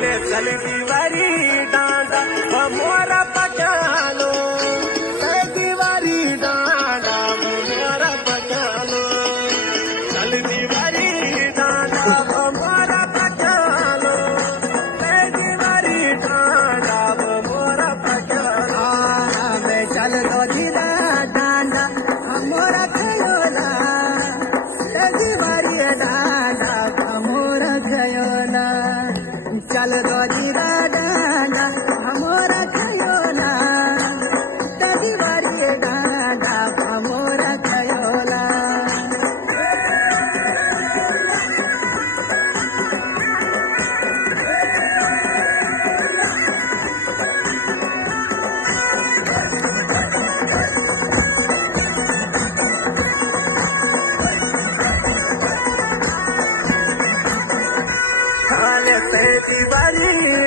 चलती वारी डांडा मोरा पटालो चलती वारी डांडा मोरा पटालो चलती वारी डांडा मोरा पटालो चलती वारी डांडा मोरा पटालो मैं चल दो दिला डांडा मोरा खयोला चलती वारी डांडा मोरा खयोला चल दो दिला डांडा मोरा खयोला चलती वारी डांडा मोरा खयोला चलती वारी